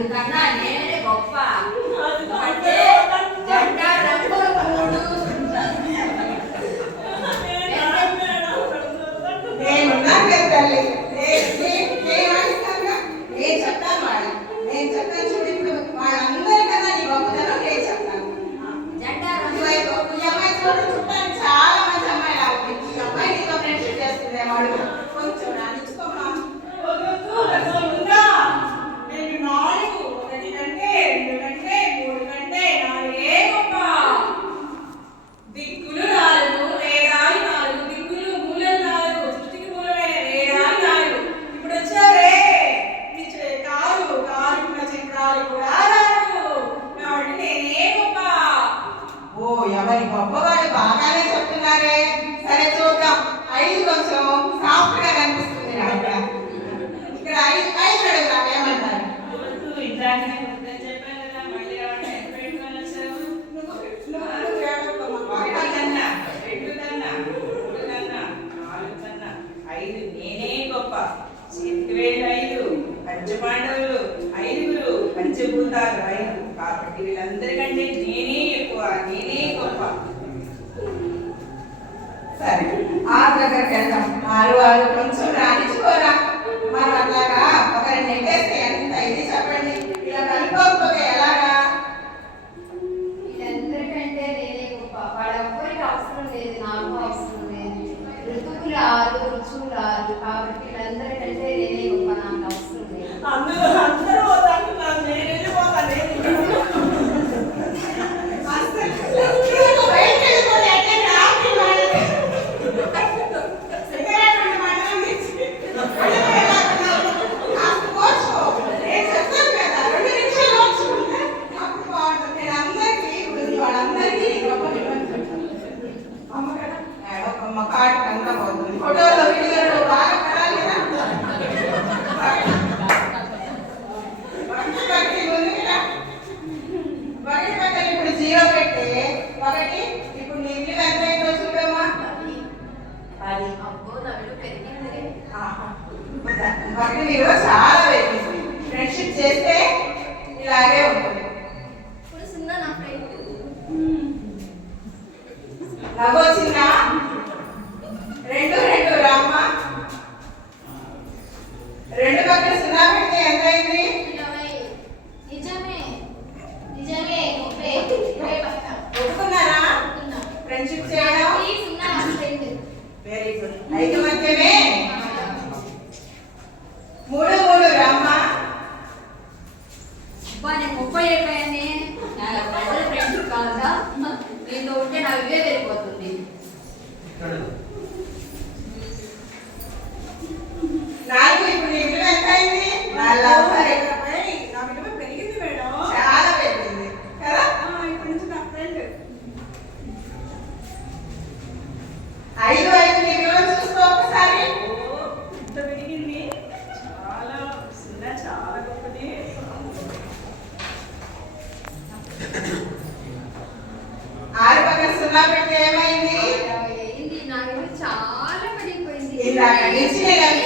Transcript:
అందుకన్నా నేనే గొప్ప అంటే జెండా రంగులు మూడు. నేను చెప్తాను వాడు, నేను చెప్తాను చూడు. ఇప్పుడు వాళ్ళందరికన్నా నీ గొప్పతనం నేను చెప్తాను. జెండా ఈ అమ్మాయి చూడు, చుట్టానికి చాలా మంచి అమ్మాయి లాగా. ఈ అమ్మాయి నీతో ఫ్రెండ్షిప్ చేస్తుంది. వాడు కొంచెం రానిచ్చుకోమా. నేను 4 1 కంటే 2 కంటే 3 కంటే 4 గొప్ప. దిక్కులు 4 వేదాలు 4 దిక్కులు మూలలు 4 సృష్టికి మూలమైన వేదాలు 4. ఇప్పుడు వచ్చారే కారుకున్న చక్రాలు కూడా 4. కాబట్టి నేనే గొప్ప. ఓ ఎవరి గొప్పవాడు బాగానే చెప్తున్నారే. సరే చూద్దాం. 5 కొంచెం సాఫ్ట్ గా కనిపిస్తుంది నాకు. ఇక్కడ 5 అడుగురా ఏమంటారు? చెప్పాను కదా, మళ్ళీ ఎవరైనా ఎంత పెట్టుకొని వచ్చావు? నేనే గొప్ప. చేతికి వేళ్ళు 5, పంచపాండవులు 5, పంచభూతాలు 5. కాబట్టి వీళ్ళందరికంటే నేనే ఎక్కువ, నేనే గొప్ప. సరే 6 దగ్గరికి వెళ్దాం. 6 కొంచెం రానిచ్చుకోరా. మనం అట్లాగా ఒకరిని నెట్టేస్తే ఎంత ఇది చెప్పండి. ఇలా కనుక్కోకపోతే ఎలాగా? వీళ్ళందరికంటే నేనే గొప్ప. వాళ్ళెవ్వరికి అవసరం లేదు, నాకు అవసరం లేదు. ఋతువులు 6 రుచులు 6. కాబట్టి వీళ్ళందరికంటే నేనే గొప్ప, నాకు అవసరం లేదు. అందరూ పోతాను, నేనే పోతాను. ఫోటోలో వీడియోలో బాగా పడాలి కదా. ఒకటి పక్కన ఇప్పుడు 0 పెట్టి 1. ఇప్పుడు నీ ఇల్లు ఎంత అయిందో చూడమ్మా. 10. అబ్బో నా విలువ పెరిగింది. ఒకటి విలువ చాలా పెరిగింది. ఫ్రెండ్షిప్ చేస్తే ఇలాగే ఉంటుంది. ఇప్పుడు 0 నా ఫ్రెండ్. నవ్వొచ్చిందా? 2 రామ్మ. 2 పక్కన 0 పెడితే ఎంత అయింది? 20. నిజమే నిజమే 30 పక్క. ఒప్పుకున్నారా అనుకున్నా. ఫ్రెండ్షిప్ చేయడం? 0 నా ఫ్రెండ్. Very good. 5 మధ్యనే 3 రామ్మ. అబ్బా నేను 30 అయిపోయాన్ని. నా ప్రజల ఫ్రెండ్స్ కాదా? నీతో ఉంటే నా ఇవే వెళ్ళిపోతుంది. 4. ఇప్పుడు నీ విలువ ఎంత అయింది? 40. నా విలువ పెరిగింది మేడం. చాలా పెరిగింది కదా. ఇప్పటి నుంచి నా ఫ్రెండ్. 5 నీ విలువ చూసుకో ఒకసారి. ఇంత పెరిగింది. చాలా చాలా గొప్పది. 6 పక్కన 0 పెడితే ఏమైంది? నా విలువ చాలా పెరిగిపోయింది. ఇందాక నుంచి నేను